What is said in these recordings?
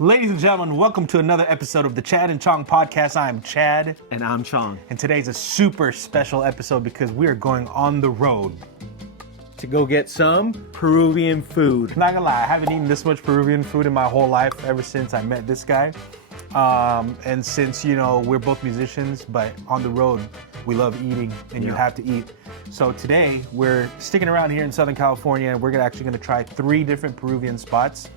Ladies and gentlemen, welcome to another episode of the Chad and Chong podcast. I'm Chad. And I'm Chong. And today's a super special episode because we are going on the road. To go get some Peruvian food. Not gonna lie, I haven't eaten this much Peruvian food in my whole life ever since I met this guy. And since, we're both musicians, but on the road, we love eating and you have to eat. So today, we're sticking around here in Southern California and we're actually gonna try 3 different Peruvian spots.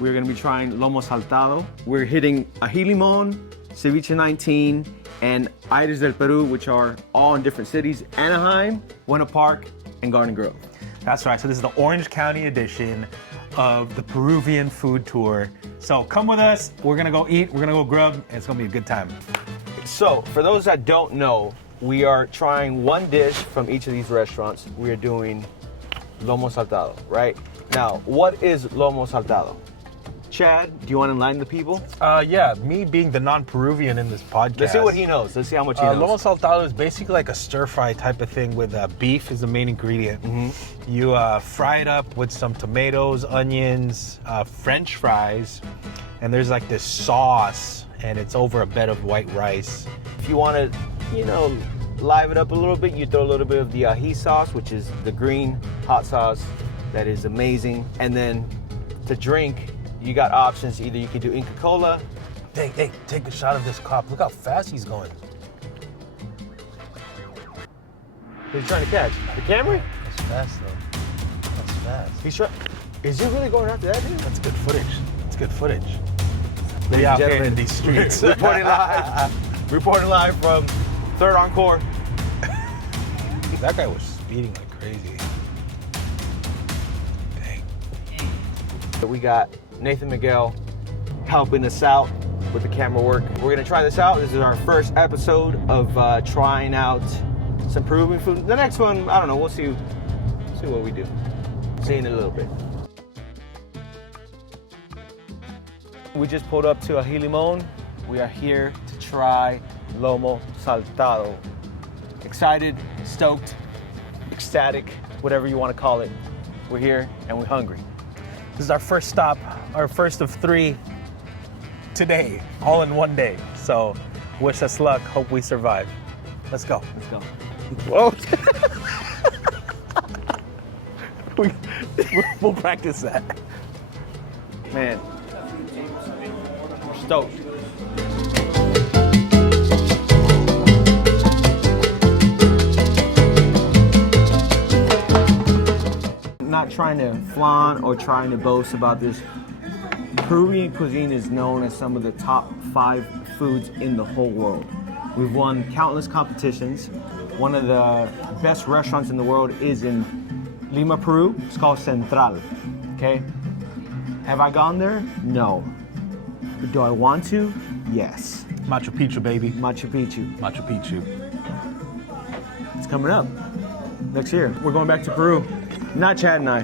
We're gonna be trying Lomo Saltado. We're hitting Ají Limón, Ceviche 19, and Aires del Peru, which are all in different cities: Anaheim, Winter Park, and Garden Grove. That's right, so this is the Orange County edition of the Peruvian food tour. So come with us, we're gonna go eat, we're gonna go grub, and it's gonna be a good time. So, for those that don't know, we are trying one dish from each of these restaurants. We are doing Lomo Saltado, right? Now, what is Lomo Saltado? Chad, do you want to enlighten the people? Yeah, me being the non-Peruvian in this podcast. Let's see what he knows. Let's see how much he knows. Lomo Saltado is basically like a stir-fry type of thing with beef is the main ingredient. Mm-hmm. You fry it up with some tomatoes, onions, French fries, and there's like this sauce, and it's over a bed of white rice. If you want to, live it up a little bit, you throw a little bit of the ají sauce, which is the green hot sauce that is amazing. And then to drink, you got options. Either you could do Inca Cola. Hey, take a shot of this cop. Look how fast he's going. What are you trying to catch? The Camry? That's fast, though. That's fast. He's trying. Is he really going after that dude? That's good footage. That's good footage. Ladies They out and here in gentlemen, these streets. Reporting live from Third Encore. That guy was speeding like crazy. Dang. We got Nathan Miguel helping us out with the camera work. We're gonna try this out. This is our first episode of trying out some Peruvian food. The next one, I don't know. We'll see what we do. See you in a little bit. We just pulled up to Ají Limón. We are here to try Lomo Saltado. Excited, stoked, ecstatic, whatever you want to call it. We're here and we're hungry. This is our first stop, our first of 3 today, all in one day. So wish us luck, hope we survive. Let's go. Let's go. Whoa. We'll practice that. Man, we're stoked. Not trying to flaunt or trying to boast about this. Peruvian cuisine is known as some of the top 5 foods in the whole world. We've won countless competitions. One of the best restaurants in the world is in Lima, Peru. It's called Central. Okay? Have I gone there? No. But do I want to? Yes. Machu Picchu, baby. Machu Picchu. Machu Picchu. It's coming up next year. We're going back to Peru. Not Chad and I.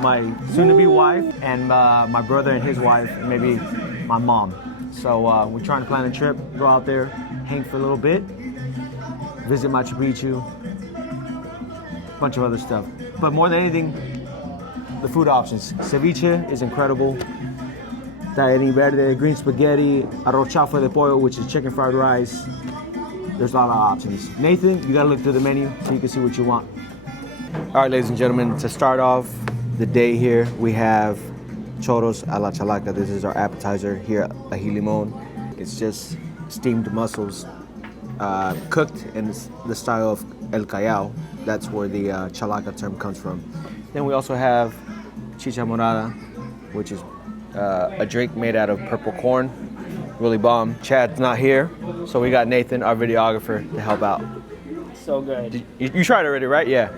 My soon-to-be wife and my brother and his wife, and maybe my mom. So we're trying to plan a trip, go out there, hang for a little bit, visit Machu Picchu, a bunch of other stuff. But more than anything, the food options. Ceviche is incredible. Tallarín verde, green spaghetti, arroz chaufa de pollo, which is chicken fried rice. There's a lot of options. Nathan, you gotta look through the menu so you can see what you want. All right, ladies and gentlemen, to start off the day here, we have choros a la chalaca. This is our appetizer here at Ají Limón. It's just steamed mussels, cooked in the style of El Callao. That's where the chalaca term comes from. Then we also have chicha morada, which is a drink made out of purple corn. Really bomb. Chad's not here, so we got Nathan, our videographer, to help out. So good. You tried it already, right? Yeah.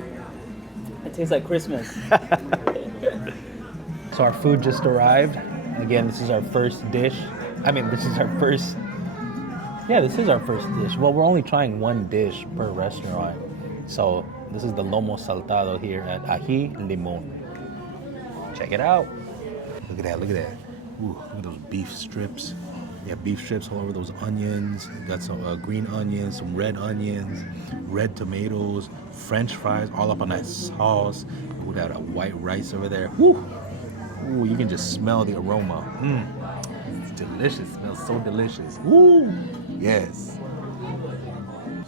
It tastes like Christmas. So our food just arrived. Again, this is our first dish. This is our first dish. Well, we're only trying one dish per restaurant. So this is the Lomo Saltado here at Ají Limón. Check it out. Look at that. Ooh, look at those beef strips. You have beef strips all over those onions. You got some green onions, some red onions, red tomatoes, French fries, all up on that sauce. We got a white rice over there. Woo! Ooh, you can just smell the aroma. delicious. Smells so delicious. Woo! Yes.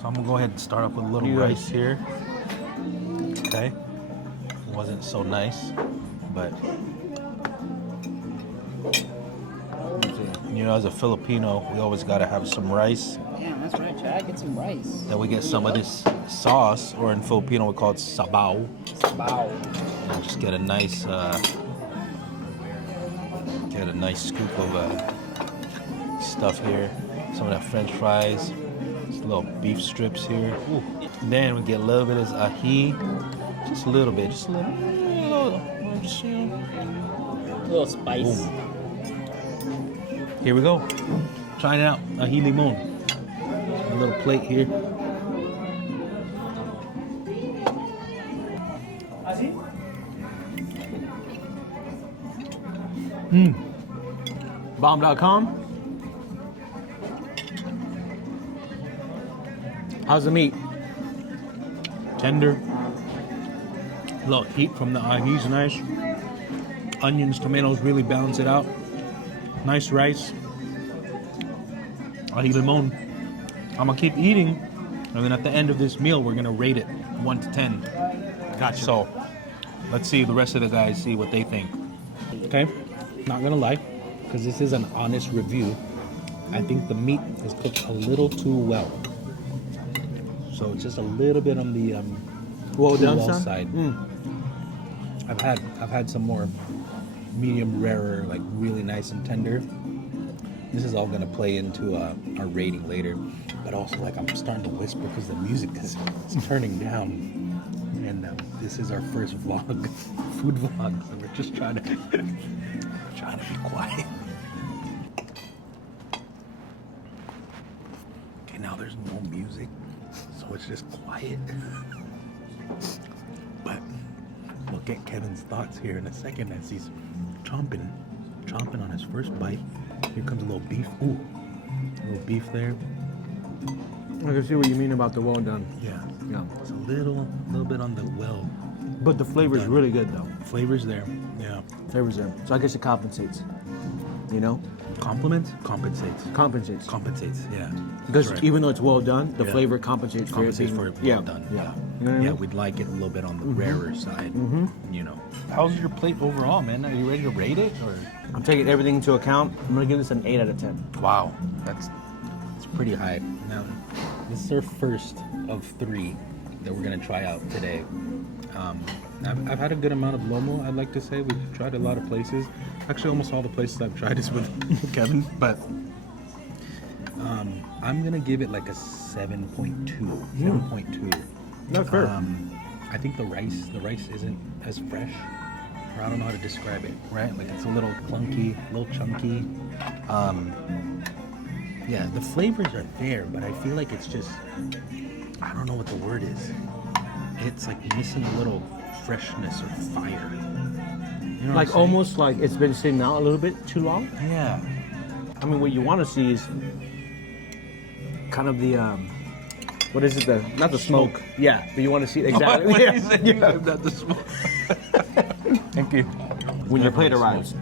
So I'm gonna go ahead and start off with a little rice here. Okay. Wasn't so nice, but you know, as a Filipino, we always gotta have some rice. Damn, that's right, Chad. Get some rice. Then we get some of this sauce, or in Filipino we call it sabaw. Wow. And just get a nice scoop of stuff here. Some of that French fries, just little beef strips here. Ooh. Then we get a little bit of ají, just a little bit, just a little, just, you know. A little spice. Boom. Here we go. Trying it out. Ají limon. A little plate here. Bomb.com. How's the meat? Tender. A little heat from the ají's nice. Onions, tomatoes really balance it out. Nice rice. Ají limon. I'm gonna keep eating, and then at the end of this meal, we're gonna rate it 1 to 10. Gotcha. So let's see the rest of the guys see what they think. Okay, not gonna lie, because this is an honest review. I think the meat is cooked a little too well. So it's just a little bit on the well done side. I've had some more medium rarer, like really nice and tender. This is all gonna play into our rating later, but also like I'm starting to whisper because the music is turning down, and this is our first vlog, food vlog, so we're just trying to be quiet. Okay, now there's no music, so it's just quiet. But we'll get Kevin's thoughts here in a second as he's chomping on his first bite. Here comes a little beef. Ooh, a little beef there. I can see what you mean about the well done. Yeah, Yeah. it's a little bit on the well. But the flavor is Done. really good though. Flavors there. Yeah. Flavor's there. So I guess it compensates. You know? Compliments? Compensates. Compensates. Compensates, yeah. Because That's right. even though it's well done, the Yeah. flavor compensates for Compensates it. for being- it well done. Yeah. You know what I Yeah, mean? we'd like it a little bit on the rarer side. You know. How's your plate overall, man? Are you ready to rate it, or? I'm taking everything into account. I'm gonna give this an 8 out of 10. Wow, that's pretty high. Now, this is our first of 3 that we're gonna try out today. I've had a good amount of Lomo, I'd like to say. We've tried a lot of places. Actually, almost all the places I've tried is with Kevin, but I'm gonna give it like a 7.2. 7.2. Not fair. I think the rice isn't as fresh. Or I don't know how to describe it, right? Like it's a little clunky, a little chunky. Yeah, the flavors are there, but I feel like it's just, I don't know what the word is. It's like missing a little freshness or fire. You know what Like I'm saying? almost like it's been sitting out a little bit too long. Yeah. I mean, what you want to see is kind of the what is it? Not the smoke. Yeah, but you want to see exactly. What yeah. you said, you not the smoke. Thank you. When your plate arrives,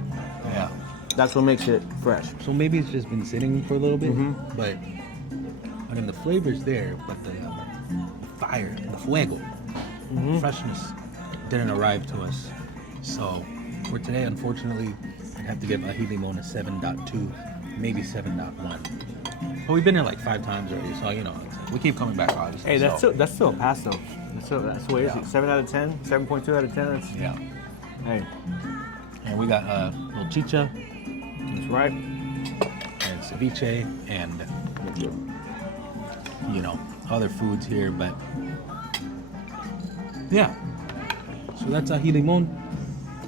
Yeah. that's what makes it fresh. So maybe it's just been sitting for a little bit, but I mean the flavor's there, but the fire, the fuego, freshness didn't arrive to us. So for today, unfortunately, I have to give ají limon a 7.2, maybe 7.1. But we've been here like 5 times already, so you know we keep coming back. Obviously. Hey, that's so, still a pass though. That's the way it Yeah. is. 7 out of 10, 7.2 out of 10. That's yeah. hey, And we got little chicha that's right. and ceviche and you know other foods here, but yeah. So that's ají limon.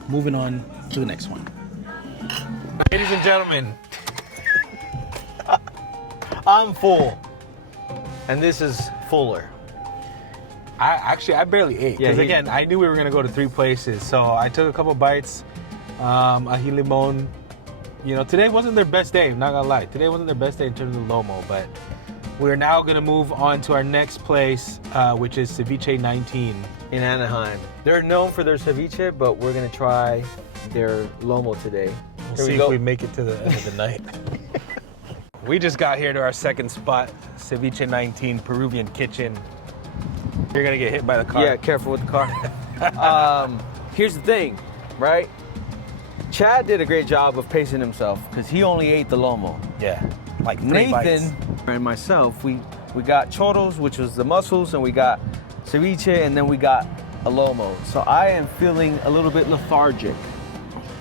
Moving on to the next one. Ladies and gentlemen, I'm full, and this is fuller. I barely ate Yeah, because he- again I knew we were gonna go to 3 places, so I took a couple bites. Ají limon. You know, today wasn't their best day. I'm not gonna lie. Today wasn't their best day in terms of Lomo, but we're now gonna move on to our next place, which is Ceviche 19. In Anaheim, they're known for their ceviche, but we're gonna try their lomo today. We'll Here we see go. if we make it to the end of the night. We just got here to our second spot, Ceviche 19 Peruvian Kitchen. You're gonna get hit by the car. Yeah, careful with the car. Here's the thing, right? Chad did a great job of pacing himself because he only ate the lomo. Yeah, like 3 bites. Nathan and myself, we got chorros, which was the mussels, and we got ceviche, and then we got a lomo. So I am feeling a little bit lethargic,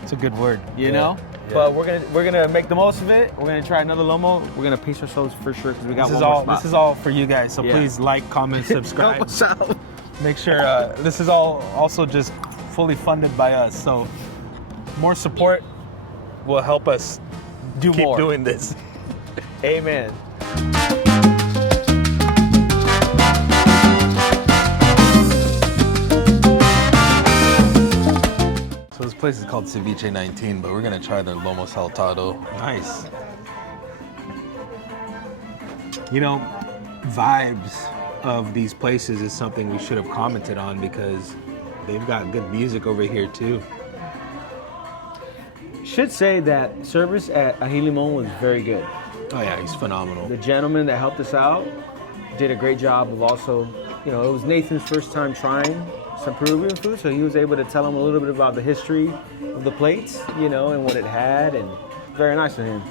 It's a good word. you know? Yeah. But we're gonna make the most of it. We're gonna try another lomo. We're gonna pace ourselves for sure because we got This is one more all. spot. This is all for you guys. So Yeah. please like, comment, subscribe. Help us out. Make sure this is all also just fully funded by us. So more support will help us Do keep more. doing this. Amen. So this place is called Ceviche 19, but we're gonna try their Lomo Saltado. Nice. You know, vibes of these places is something we should have commented on because they've got good music over here too. Should say that service at Ají Limón was very good. Oh yeah, he's phenomenal. The gentleman that helped us out did a great job of also, you know, it was Nathan's first time trying some Peruvian food, so he was able to tell him a little bit about the history of the plates, you know, and what it had, and very nice of him.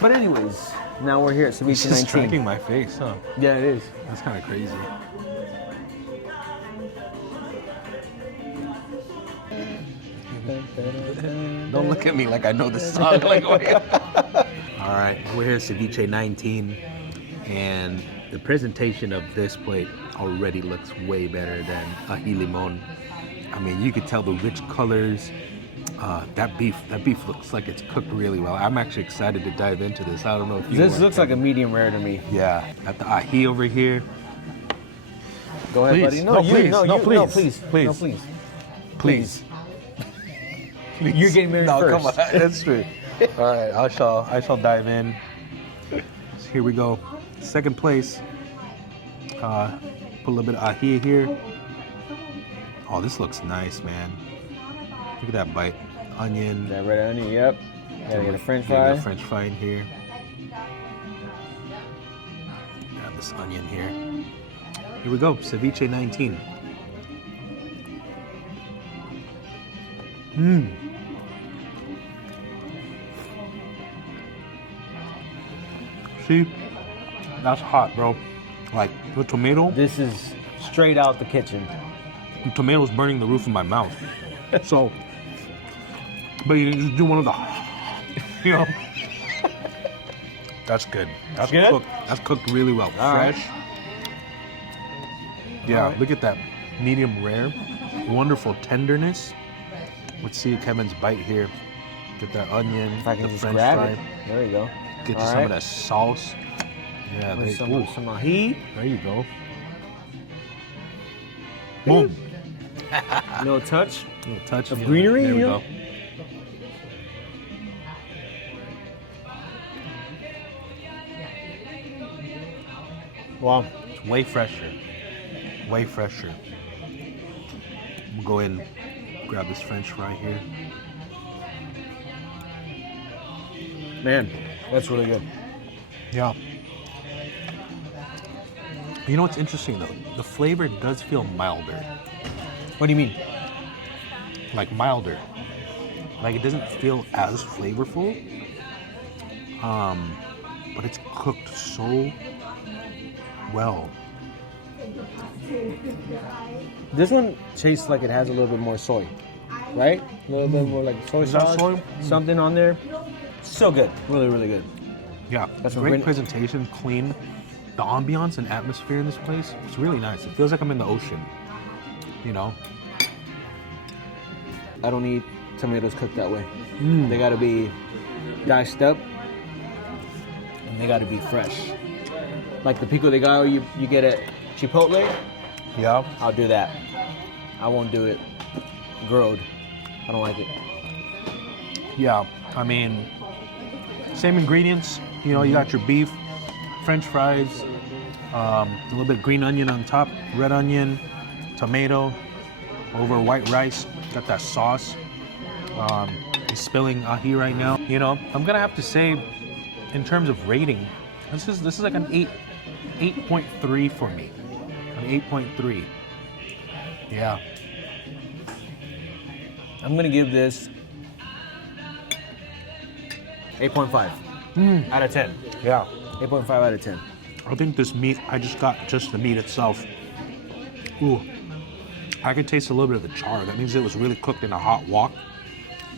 But anyways, now we're here at Ceviche It's just 19. tracking my face, huh? Yeah, it is. That's kind of crazy. Don't look at me like I know this song. Like, All right, we're here at Ceviche 19, and the presentation of this plate already looks way better than Ají Limón. I mean, you could tell the rich colors. That beef looks like it's cooked really well. I'm actually excited to dive into this. I don't know if you. This looks like a medium rare to me. Yeah, got the ají over here. Go ahead, Please. buddy. No, please. No, No, you, please. no, please. Please. No, please. Please. You're getting married no, first. come on, that's true. All right, I shall dive in. So here we go. Second place. Put a little bit of ají here. Oh, this looks nice, man. Look at that bite. Onion. That red onion, yep. Gotta get a French Yeah, fry. got French fry in here. Got this onion here. Here we go. Ceviche 19. Mmm. See, that's hot, bro. Like the tomato, This is straight out the kitchen. the tomato's burning the roof of my mouth. So, but you just do one of the, you know. That's good. That's Good? cooked. That's cooked really well. All right. Fresh. Yeah, All right. look at that. Medium rare. Wonderful tenderness. Let's see Kevin's bite here. Get that onion, If I can the just French grab fry. it. There you go. Get you All some right. of that sauce. Yeah, With there, some ooh, ají. there you go. Boom. No touch. A little touch Of yeah, greenery, There we you go. know? Wow. It's way fresher. Way fresher. We'll go in, grab this French fry here. Man, that's really good. Yeah. You know what's interesting though? The flavor does feel milder. What do you mean? Like milder. Like it doesn't feel as flavorful. But it's cooked so well. This one tastes like it has a little bit more soy, right? A little bit more like soy Is that sauce. soy? Something on there. So good. Really, really good. Yeah, That's great what presentation, clean. The ambiance and atmosphere in this place, it's really nice. It feels like I'm in the ocean, you know? I don't eat tomatoes cooked that way. They gotta be diced up and they gotta be fresh. Like the pico de gallo you get at Chipotle, Yeah. I'll do that. I won't do it grilled. I don't like it. Yeah, I mean, same ingredients. You know, you got your beef, French fries, a little bit green onion on top, red onion, tomato, over white rice. Got that sauce. He's spilling ahi right now. You know, I'm gonna have to say, in terms of rating, this is like an 8.3 for me. An 8.3. Yeah. I'm gonna give this 8.5 out of 10. Yeah. 8.5 out of 10. I think this meat, I just got just the meat itself. Ooh. I could taste a little bit of the char. That means it was really cooked in a hot wok.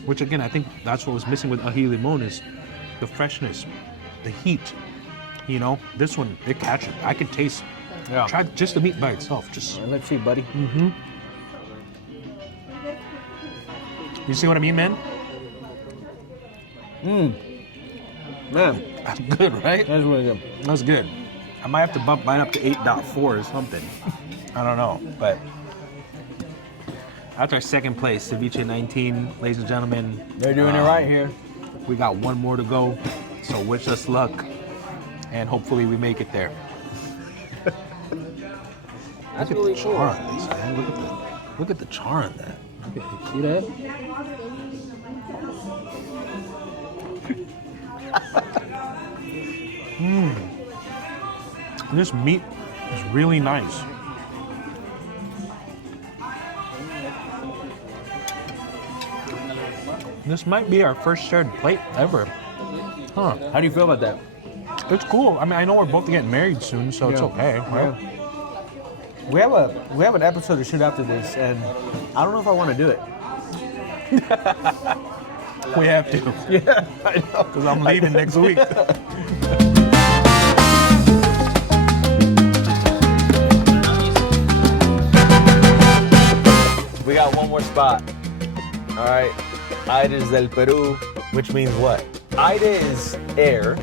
Which again, I think that's what was missing with ahi limon is the freshness, the heat. You know, this one, it catches. I could taste. Yeah. Try just the meat by itself. Just. Let's see, buddy. You see what I mean, man? Man, That's good, right? that's really good. That's good. I might have to bump mine up to 8.4 or something. I don't know, but that's our second place, Ceviche 19, ladies and gentlemen. They're doing it right here. We got one more to go, so wish us luck, and hopefully we make it there. That's Look really at the cool. char on this, man. Look at the char on that. See that? This meat is really nice. This might be our first shared plate ever. Huh. How do you feel about that? It's cool. I mean, I know we're both getting married soon, so it's Yeah. okay, right? We have an episode to shoot after this, and I don't know if I want to do it. We have to, Yeah, I know. because I'm leaving next week. We got one more spot. All right. Aires del Peru. Which means what? Aire is air.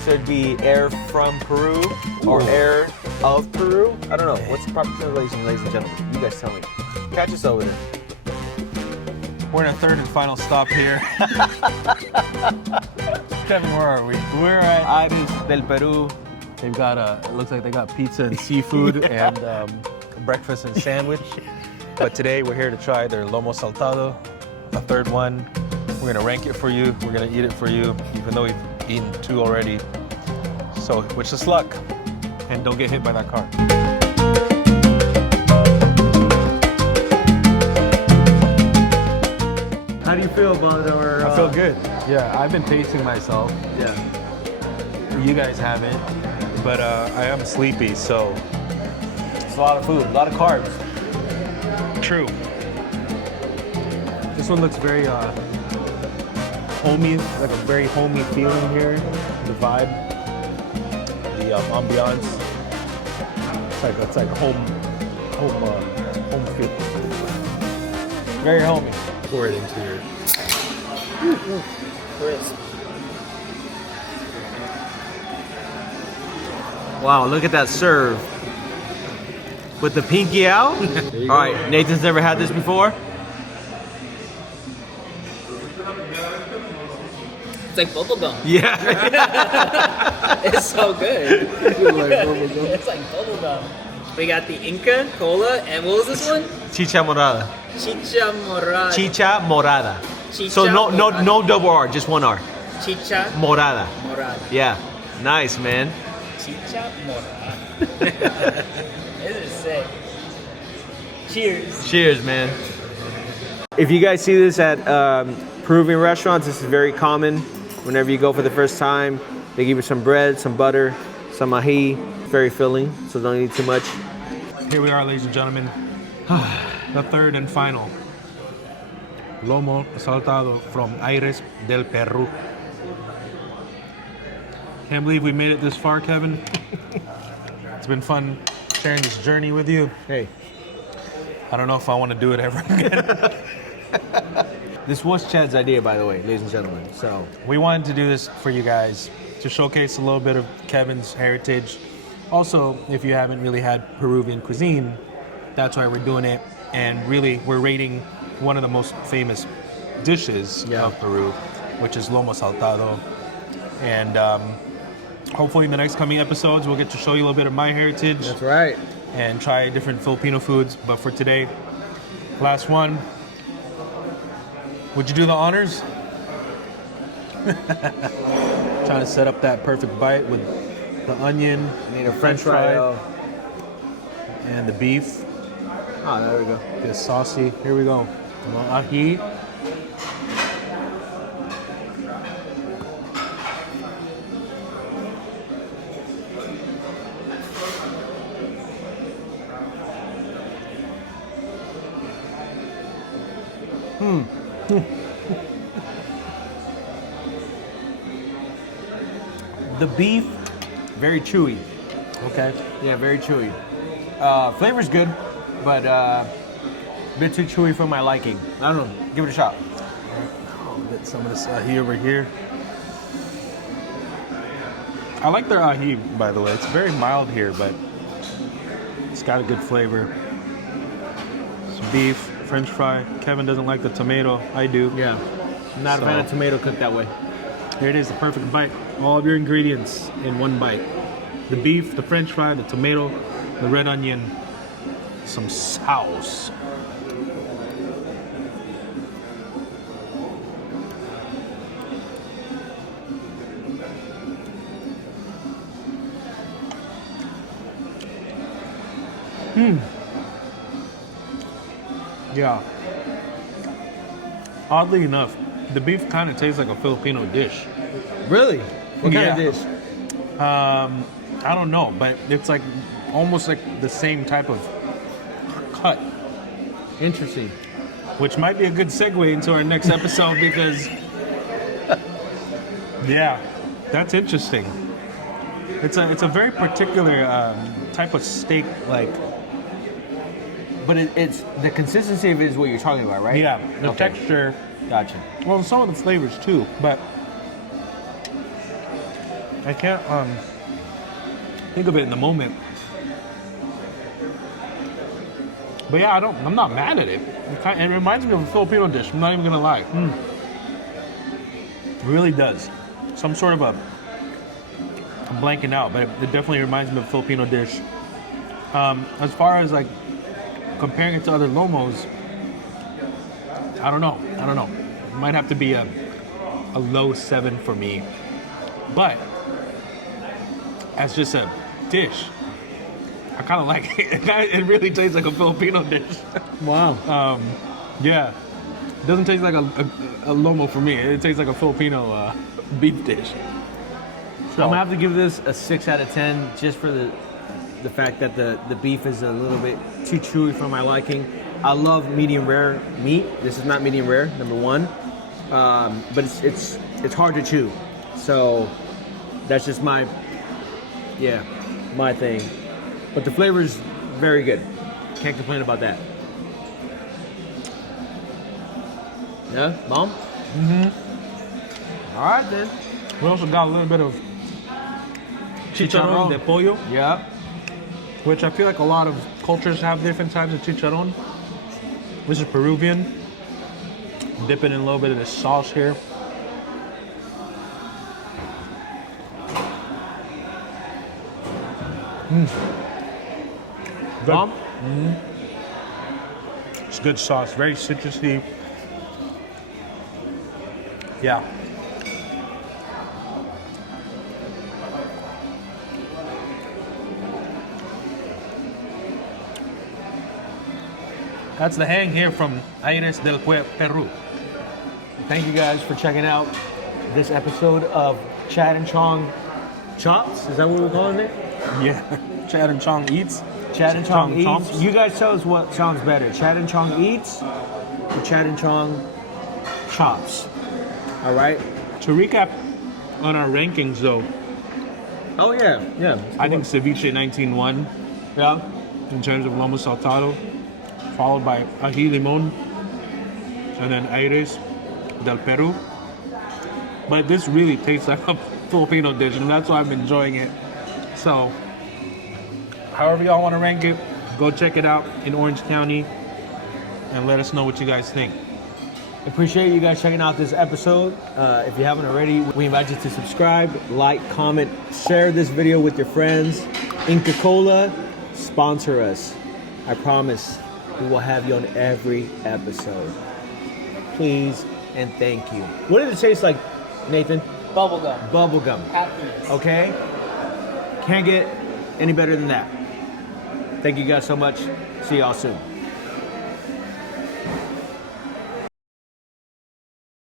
So it'd be air from Peru or Ooh. air of Peru. I don't know. What's the proper translation, ladies and gentlemen? You guys tell me. Catch us over there. We're in our third and final stop here. Kevin, where are we? We're at. Aires del Peru. They've got it looks like they got pizza and seafood and breakfast and sandwich. But today we're here to try their Lomo Saltado, the third one. We're gonna rank it for you. We're gonna eat it for you, even though we've eaten two already. So wish us luck, and don't get hit by that car. How do you feel about our... I feel good. Yeah, I've been pacing myself. Yeah. You guys haven't, but I am sleepy, so. It's a lot of food, a lot of carbs. True. This one looks very homey, like a very homey feeling here. The vibe, the ambiance. It's like a home feel. Very homey. Pour it into your. Crisp. Wow, look at that serve. With the pinky out. All right, Nathan's never had this before. It's like bubblegum. Yeah. It's so good. It's like bubblegum. We got the Inca, Cola, and what was this one? Chicha morada. Chicha morada. Chicha morada. Chicha So no morada. double R, just one R. Chicha Morada. morada. Yeah. Nice, man. Chicha morada. This is sick. Cheers. Cheers, man. If you guys see this at Peruvian restaurants, this is very common. Whenever you go for the first time, they give you some bread, some butter, some ají. Very filling, so don't eat too much. Here we are, ladies and gentlemen. The third and final. Lomo Saltado from Aires del Peru. Can't believe we made it this far, Kevin. It's been fun sharing this journey with you. Hey. I don't know if I want to do it ever again. This was Chad's idea, by the way, ladies and gentlemen. So We wanted to do this for you guys to showcase a little bit of Kevin's heritage. Also, if you haven't really had Peruvian cuisine, that's why we're doing it. And really, we're rating one of the most famous dishes of Peru, which is Lomo Saltado. And hopefully in the next coming episodes, we'll get to show you a little bit of my heritage. that's right. And try different Filipino foods. But for today, last one. Would you do the honors? Trying to set up that perfect bite with the onion, Need a French fry. and the beef. Oh, there we go. Get saucy. Here we go. Little ají. The beef, very chewy. Okay. Yeah, very chewy. Flavor's good, but a bit too chewy for my liking. I don't know. Give it a shot. I'll get some of this ají over here. I like their ají, by the way. It's very mild here, but it's got a good flavor. Some beef, French fry. Kevin doesn't like the tomato. I do. Yeah. I'm not a fan of tomato cooked that way. Here it is, the perfect bite. All of your ingredients in one bite. The beef, the French fry, the tomato, the red onion, some sauce. Yeah. Oddly enough, the beef kind of tastes like a Filipino dish. Really? What kind of Yeah. dish? I don't know, but it's like almost like the same type of cut, Interesting. which might be a good segue into our next episode because, yeah, that's interesting. It's a very particular type of steak, like But it's the consistency of it is what you're talking about, right? yeah, the Okay. texture. Gotcha. Well, some of the flavors too, but I can't think of it in the moment. But yeah, I'm not mad at it. It reminds me of a Filipino dish. I'm not even gonna lie. It really does. Some sort of I'm blanking out, but it definitely reminds me of a Filipino dish. As far as like comparing it to other lomos, I don't know. It might have to be a low 7 for me. But as just a dish, I kind of like it. It really tastes like a Filipino dish. Wow. Yeah. It doesn't taste like a lomo for me. It tastes like a Filipino beef dish. So I'm gonna have to give this a 6 out of 10 just for the fact that the beef is a little bit too chewy for my liking. I love medium rare meat. This is not medium rare, number one. But it's hard to chew. So that's just my thing. But the flavor is very good. Can't complain about that. Yeah, Mom? Mm-hmm. All right then. We also got a little bit of chicharrón de pollo, Yep. which I feel like a lot of cultures have different types of chicharrón. This is Peruvian. Dip it in a little bit of this sauce here. Good. Mom? It's good sauce, very citrusy. Yeah. That's the hang here from Aires del Peru. Thank you guys for checking out this episode of Chad and Chong Chops. Is that what we're calling it? Yeah. Chad and Chong eats. Chad and Chong eats. Chomps. You guys tell us what Chong's better, Chad and Chong eats or Chad and Chong chops. All right. To recap on our rankings though, Oh yeah. I think Ceviche 19-1 Yeah. in terms of Lomo Saltado, followed by Ají Limón, and then Aires del Peru. But this really tastes like a Filipino dish, and that's why I'm enjoying it. So, however y'all want to rank it, go check it out in Orange County, and let us know what you guys think. Appreciate you guys checking out this episode. If you haven't already, we invite you to subscribe, like, comment, share this video with your friends. Inca Cola, sponsor us. I promise we will have you on every episode. Please and thank you. What did it taste like, Nathan? Bubblegum. Bubblegum. Happiness. Okay? Can't get any better than that. Thank you guys so much. See y'all soon.